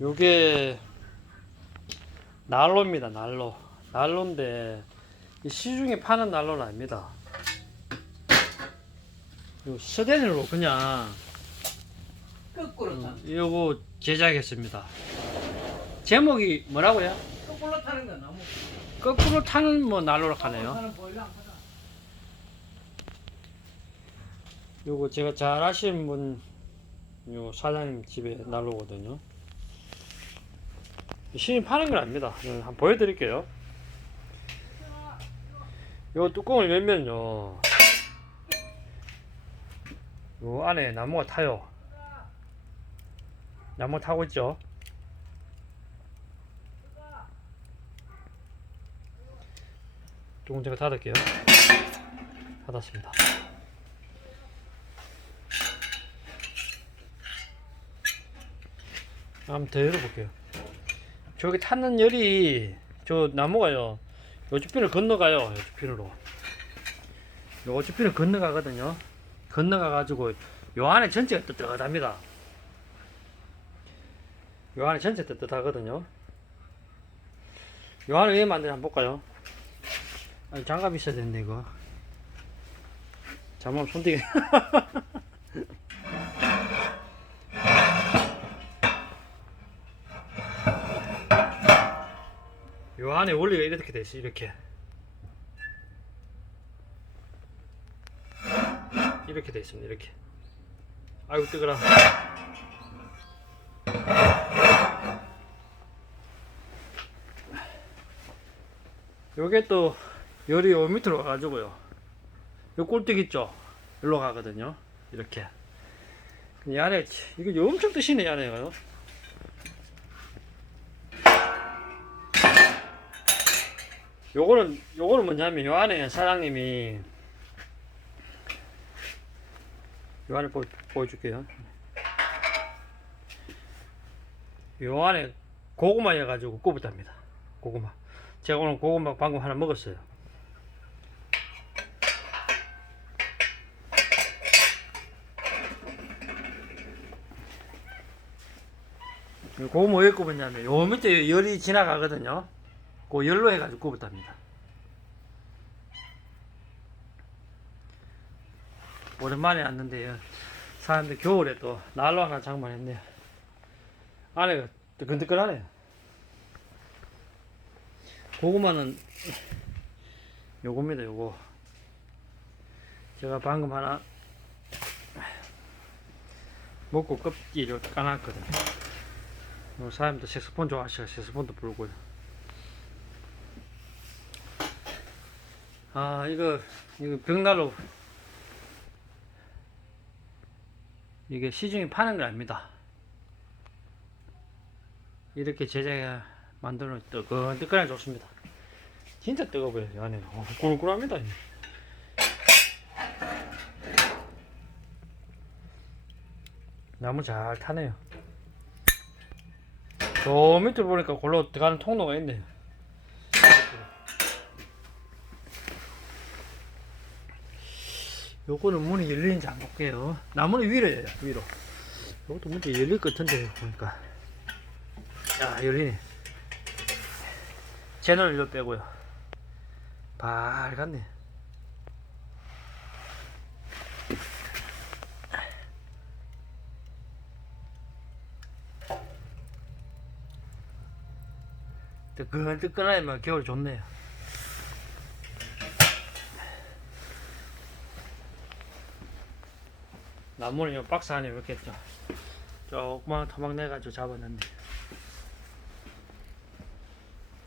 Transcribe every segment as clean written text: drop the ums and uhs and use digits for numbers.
요게 난로입니다. 난로인데 시중에 파는 난로는 아닙니다. 요 스텐으로 그냥 거꾸로 타. 요거 제작했습니다. 제목이 뭐라고요? 거꾸로 타는 거 너무. 거꾸로 타는 뭐 난로라 하네요. 타는 보일러 안 타나? 요거 제가 잘 아시는 분, 요 사장님 집에 난로거든요. 신이 파는 건 아닙니다. 한번 보여드릴게요. 요 뚜껑을 열면요, 요 안에 나무가 타요. 나무 타고 있죠. 뚜껑 제가 닫을게요. 닫았습니다. 한번 더 열어볼게요. 저기 타는 열이, 저 나무가요, 요 주핀을 건너가요. 요 주핀으로. 요 주핀을 건너가거든요. 건너가가지고 요 안에 전체가 뜨뜻합니다. 요 안에 전체 뜨뜻하거든요. 요 안에 왜 만드는지 한번 볼까요? 아니, 장갑 있어야 되는데 이거 잘못하면 손대게. 요 안에 원리가 이렇게 돼 있어. 이렇게 돼 있습니다. 이렇게. 아이고 뜨거라. 요게 또 열이 요 밑으로 가가지고요, 요 꼴뚜기 있죠, 일로 가거든요. 이렇게. 이 안에 이거 엄청 뜨시네. 이 안에가요. 요거는 뭐냐면, 요 안에 사장님이, 요 안에 보여줄게요. 요 안에 고구마 해가지고 굽었답니다. 고구마. 제가 오늘 고구마 방금 하나 먹었어요. 고구마 왜 굽었냐면, 요 밑에 열이 지나가거든요. 그 열로 해가지고 굽었답니다. 오랜만에 왔는데요, 사람들 겨울에 또 난로 하나 장만했네요. 안에가 뜨끈뜨끈하네요. 고구마는 요겁니다. 요거 제가 방금 하나 먹고 껍질을 까놨거든요. 사람도 색소폰 좋아하시고 색소폰도 불고요. 아, 이거 벽난로, 이게 시중에 파는 게 아닙니다. 이렇게 제작해 만들어 뜨끈뜨끈하게 좋습니다. 진짜 뜨거워 보여요. 이 안에 꿀꿀합니다. 나무 잘 타네요. 저 밑에 보니까 골로 들어가는 통로가 있네요. 요거는 문이 열리는지 안 볼게요. 나무는 위로예요. 위로. 요것도 문이 열릴 것 같은데 보니까. 야, 열리네. 채널 이거 빼고요. 밝았네. 뜨끈뜨끈하면 겨울 좋네요. 나무는 요 박스 안에 이렇게 조그만 토막 내가지고 잡았는데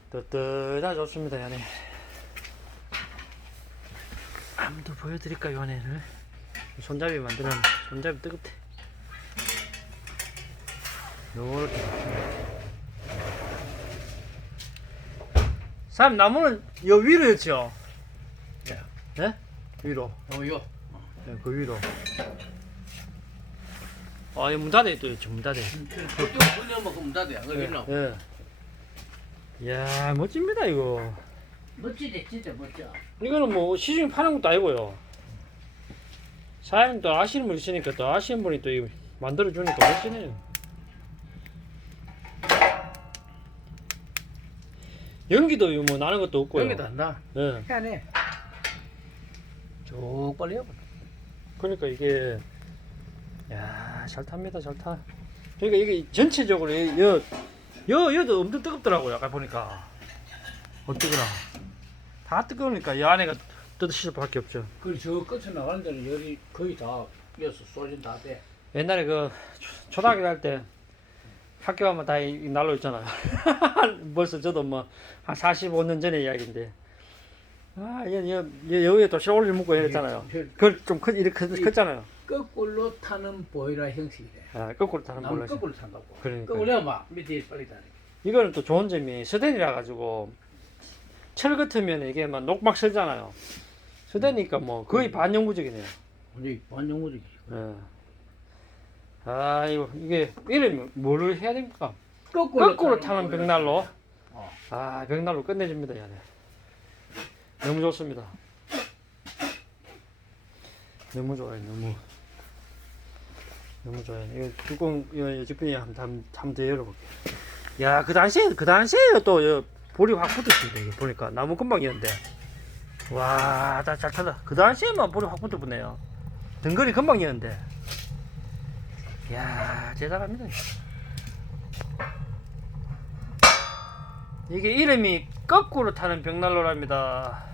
뜨뜻하게 좋습니다. 이 안에 한번 보여드릴까요? 이 안에를 손잡이 만들었는데 손잡이 뜨겁대. 요렇게. 사람 나무는 요 위로였죠? 네? 위로. 요. 네, 그 위로. 아, 이 문 닫아요. 또 문 닫아요. 그쪽 분열 먹으면 다돼요. 그 있노. 예. 이야, 멋집니다 이거. 멋지지, 진짜 멋져. 이거는 뭐 시중에 파는 것도 아니고요. 사장님 또 아시는 분 있으니까 또 아시는 분이 또 만들어 주니까 멋지네요. 연기도 뭐 나는 것도 없고요. 여기도 한다. 예. 해안에 쭉 빨리 해봐. 그러니까 이게 야, 잘 탑니다. 잘 타. 그러니까 이게 전체적으로 여도 엄청 뜨겁더라고요. 아까 보니까. 어뜨거나. 다 뜨거우니까 이 안에가 뜨실 수밖에 없죠. 그저 끝에 나가는 데는 열이 거의 다 여서 쏠린 다 돼. 옛날에 그 초등학교 갈 때 학교 가면 다 이 난로 있잖아요. 벌써 저도 뭐 한 45년 전의 이야기인데. 아, 여기에 또 시올리 묵고 이랬잖아요. 그걸 좀 이렇게 컸잖아요. 거꾸로 타는 보이라 형식이래. 아, 거꾸로 타는 나무 몰라. 거꾸로 탄다고. 그러니까. 거꾸로 해봐. 밑에 빨리 타네. 이거는 또 좋은 점이 스텐이라 가지고 철 같으면 이게 막 녹막 설잖아요. 스텐이니까 뭐 거의 반영구적이네요. 완전히 반영구적이. 예. 아, 이게 이름이 뭐를 해야 됩니까? 거꾸로 거꾸로 타는 보이라. 벽난로. 어. 아, 벽난로 끝내줍니다, 얘네. 너무 좋습니다. 너무 좋아요, 너무 좋아요. 이거 뚜껑 여주변에 한번 더 열어볼게요. 야, 그 당시에 또 볼이 확 붙었습니다. 이거 보니까 나무 금방이었는데, 와, 잘 타다. 그 당시에만 볼이 확 붙어붙네요. 등거리 금방이었는데, 야, 대단합니다. 이게 이름이 거꾸로 타는 벽난로랍니다.